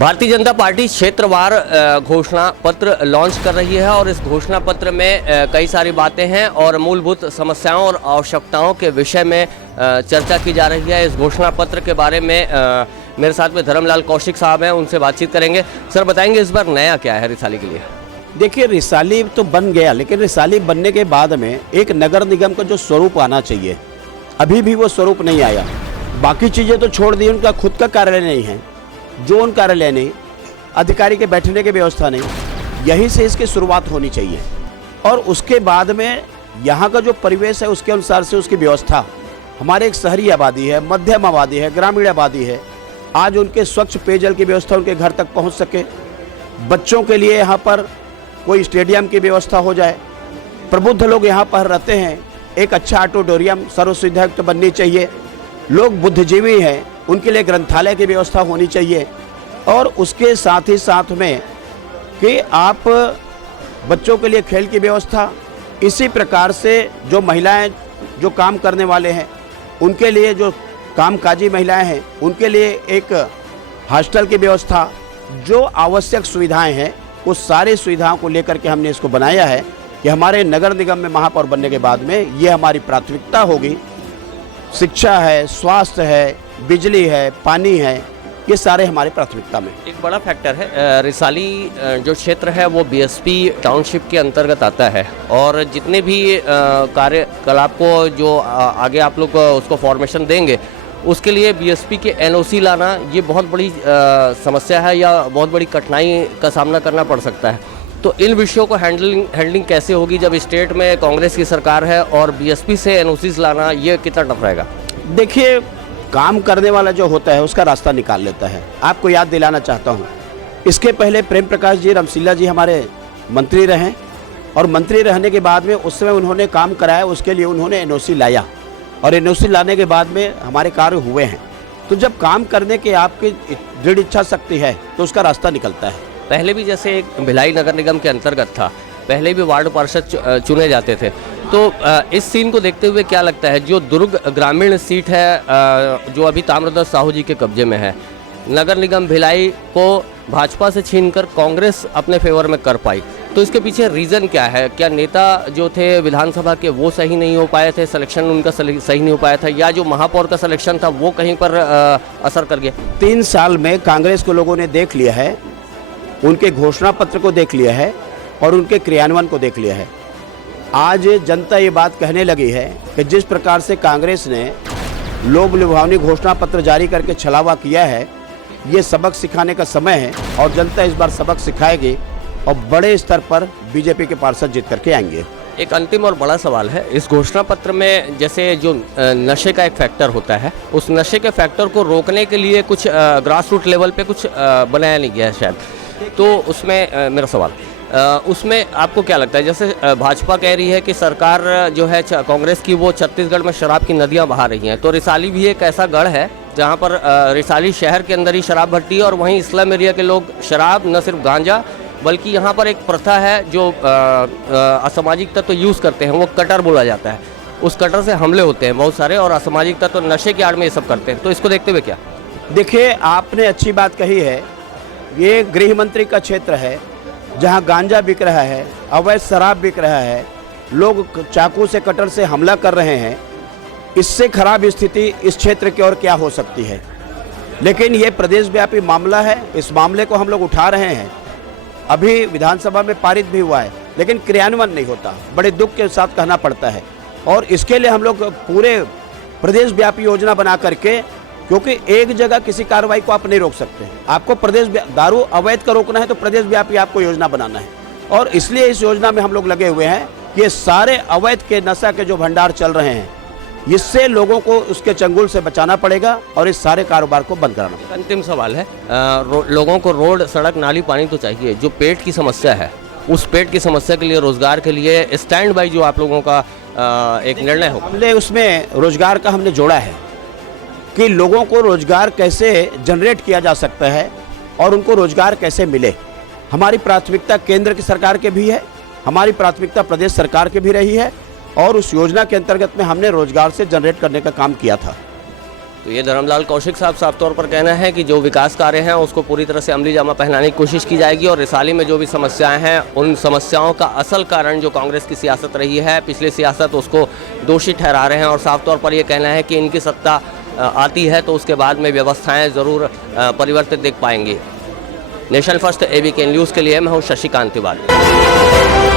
Bharatiya Janata party क्षेत्रवार घोषणा पत्र लॉन्च कर रही है और इस घोषणा पत्र में कई सारी बातें हैं और मूलभूत समस्याओं और आवश्यकताओं के विषय में चर्चा की जा रही है। इस घोषणा पत्र के बारे में मेरे साथ में धर्मलाल कौशिक साहब हैं, उनसे बातचीत करेंगे। सर बताएंगे इस बार नया क्या है रिसाली के लिए? देखिए, रिसाली तो बन गया, लेकिन रिसाली बनने के बाद में एक नगर निगम का जो स्वरूप आना चाहिए, अभी भी वो स्वरूप नहीं आया। बाकी चीज़ें तो छोड़ दी, उनका खुद का कार्यालय नहीं है, जोन कार्यालय नहीं, अधिकारी के बैठने की व्यवस्था नहीं, यहीं से इसकी शुरुआत होनी चाहिए। और उसके बाद में यहाँ का जो परिवेश है उसके अनुसार से उसकी व्यवस्था, हमारे एक शहरी आबादी है, मध्यम आबादी है, ग्रामीण आबादी है, आज उनके स्वच्छ पेयजल की व्यवस्था उनके घर तक पहुँच सके। बच्चों के लिए यहाँ पर कोई स्टेडियम की व्यवस्था हो जाए। प्रबुद्ध लोग यहाँ पर रहते हैं, एक अच्छा ऑडिटोरियम सर्व सुविधायुक्त बननी चाहिए। लोग बुद्धिजीवी हैं, उनके लिए ग्रंथालय की व्यवस्था होनी चाहिए। और उसके साथ ही साथ में कि आप बच्चों के लिए खेल की व्यवस्था, इसी प्रकार से जो महिलाएं जो काम करने वाले हैं उनके लिए, जो कामकाजी महिलाएं हैं उनके लिए एक हॉस्टल की व्यवस्था, जो आवश्यक सुविधाएं हैं उस सारी सुविधाओं को लेकर के हमने इसको बनाया है कि हमारे नगर निगम में महापौर बनने के बाद में ये हमारी प्राथमिकता होगी। शिक्षा है, स्वास्थ्य है, बिजली है, पानी है, ये सारे हमारी प्राथमिकता में। एक बड़ा फैक्टर है, रिसाली जो क्षेत्र है वो बीएसपी टाउनशिप के अंतर्गत आता है और जितने भी कार्यकलाप को जो आगे आप लोग उसको फॉर्मेशन देंगे उसके लिए बीएसपी के एनओसी लाना ये बहुत बड़ी समस्या है या बहुत बड़ी कठिनाई का सामना करना पड़ सकता है। तो इन विषयों को हैंडलिंग कैसे होगी जब स्टेट में कांग्रेस की सरकार है और बीएसपी से एनओसीज लाना ये कितना टफ रहेगा? देखिए, काम करने वाला जो होता है उसका रास्ता निकाल लेता है। आपको याद दिलाना चाहता हूँ, इसके पहले प्रेम प्रकाश जी रमसीला जी हमारे मंत्री रहे और मंत्री रहने के बाद में उस समय उन्होंने काम कराया, उसके लिए उन्होंने एनओसी लाया और एनओसी लाने के बाद में हमारे कार्य हुए हैं। तो जब काम करने की आपकी दृढ़ इच्छा शक्ति है तो उसका रास्ता निकलता है। पहले भी जैसे एक भिलाई नगर निगम के अंतर्गत था, पहले भी वार्ड पार्षद चुने जाते थे, तो इस सीन को देखते हुए क्या लगता है जो दुर्ग ग्रामीण सीट है जो अभी ताम्रध्वज साहू जी के कब्जे में है, नगर निगम भिलाई को भाजपा से छीनकर कांग्रेस अपने फेवर में कर पाई, तो इसके पीछे रीज़न क्या है? क्या नेता जो थे विधानसभा के वो सही नहीं हो पाए थे, सिलेक्शन उनका सही नहीं हो पाया था, या जो महापौर का सिलेक्शन था वो कहीं पर असर कर गया? 3 साल में कांग्रेस के लोगों ने देख लिया है, उनके घोषणा पत्र को देख लिया है और उनके क्रियान्वयन को देख लिया है। आज जनता ये बात कहने लगी है कि जिस प्रकार से कांग्रेस ने लोभ लुभावनी घोषणा पत्र जारी करके छलावा किया है, ये सबक सिखाने का समय है और जनता इस बार सबक सिखाएगी और बड़े स्तर पर बीजेपी के पार्षद जीत करके आएंगे। एक अंतिम और बड़ा सवाल है, इस घोषणा पत्र में जैसे जो नशे का एक फैक्टर होता है, उस नशे के फैक्टर को रोकने के लिए कुछ ग्रास रूट लेवल पे कुछ बनाया नहीं गया है शायद, तो उसमें मेरा सवाल उसमें आपको क्या लगता है? जैसे भाजपा कह रही है कि सरकार जो है कांग्रेस की वो छत्तीसगढ़ में शराब की नदियां बहा रही हैं, तो रिसाली भी एक ऐसा गढ़ है जहां पर रिसाली शहर के अंदर ही शराब भट्टी है और वहीं इस्लाम एरिया के लोग शराब, न सिर्फ गांजा बल्कि यहाँ पर एक प्रथा है जो असामाजिक तत्व यूज़ करते हैं, वो कटर बोला जाता है, उस कटर से हमले होते हैं बहुत सारे और असामाजिक तत्व नशे की आड़ में ये सब करते हैं, तो इसको देखते हुए क्या? देखिए, आपने अच्छी बात कही है, ये गृह मंत्री का क्षेत्र है जहाँ गांजा बिक रहा है, अवैध शराब बिक रहा है, लोग चाकू से कटर से हमला कर रहे हैं। इससे खराब स्थिति इस क्षेत्र की ओर क्या हो सकती है? लेकिन ये प्रदेशव्यापी मामला है, इस मामले को हम लोग उठा रहे हैं। अभी विधानसभा में पारित भी हुआ है लेकिन क्रियान्वयन नहीं होता, बड़े दुख के साथ कहना पड़ता है। और इसके लिए हम लोग पूरे प्रदेशव्यापी योजना बना करके, क्योंकि एक जगह किसी कार्रवाई को आप नहीं रोक सकते, आपको प्रदेश दारू अवैध का रोकना है तो प्रदेशव्यापी आपको योजना बनाना है। और इसलिए इस योजना में हम लोग लगे हुए हैं कि ये सारे अवैध के नशा के जो भंडार चल रहे हैं, इससे लोगों को उसके चंगुल से बचाना पड़ेगा और इस सारे कारोबार को बंद कराना पड़ेगा। अंतिम सवाल है, लोगों को रोड, सड़क, नाली, पानी तो चाहिए, जो पेट की समस्या है उस पेट की समस्या के लिए, रोजगार के लिए स्टैंड बाई जो आप लोगों का एक निर्णय हो, हमने उसमें रोजगार का हमने जोड़ा है कि लोगों को रोजगार कैसे जनरेट किया जा सकता है और उनको रोजगार कैसे मिले। हमारी प्राथमिकता केंद्र की सरकार के भी है, हमारी प्राथमिकता प्रदेश सरकार की भी रही है और उस योजना के अंतर्गत में हमने रोजगार से जनरेट करने का काम किया था। तो ये धर्मलाल कौशिक साहब साफ तौर पर कहना है कि जो विकास कार्य हैं उसको पूरी तरह से अमली जामा पहनाने की कोशिश की जाएगी और रिसाली में जो भी समस्याएं हैं उन समस्याओं का असल कारण जो कांग्रेस की सियासत रही है, पिछली सियासत, उसको दोषी ठहरा रहे हैं। और साफ तौर पर ये कहना है कि इनकी सत्ता आती है तो उसके बाद में व्यवस्थाएँ ज़रूर परिवर्तित देख पाएंगी। नेशनल फर्स्ट ABK न्यूज़ के लिए मैं हूँ शशिकांत तिवारी।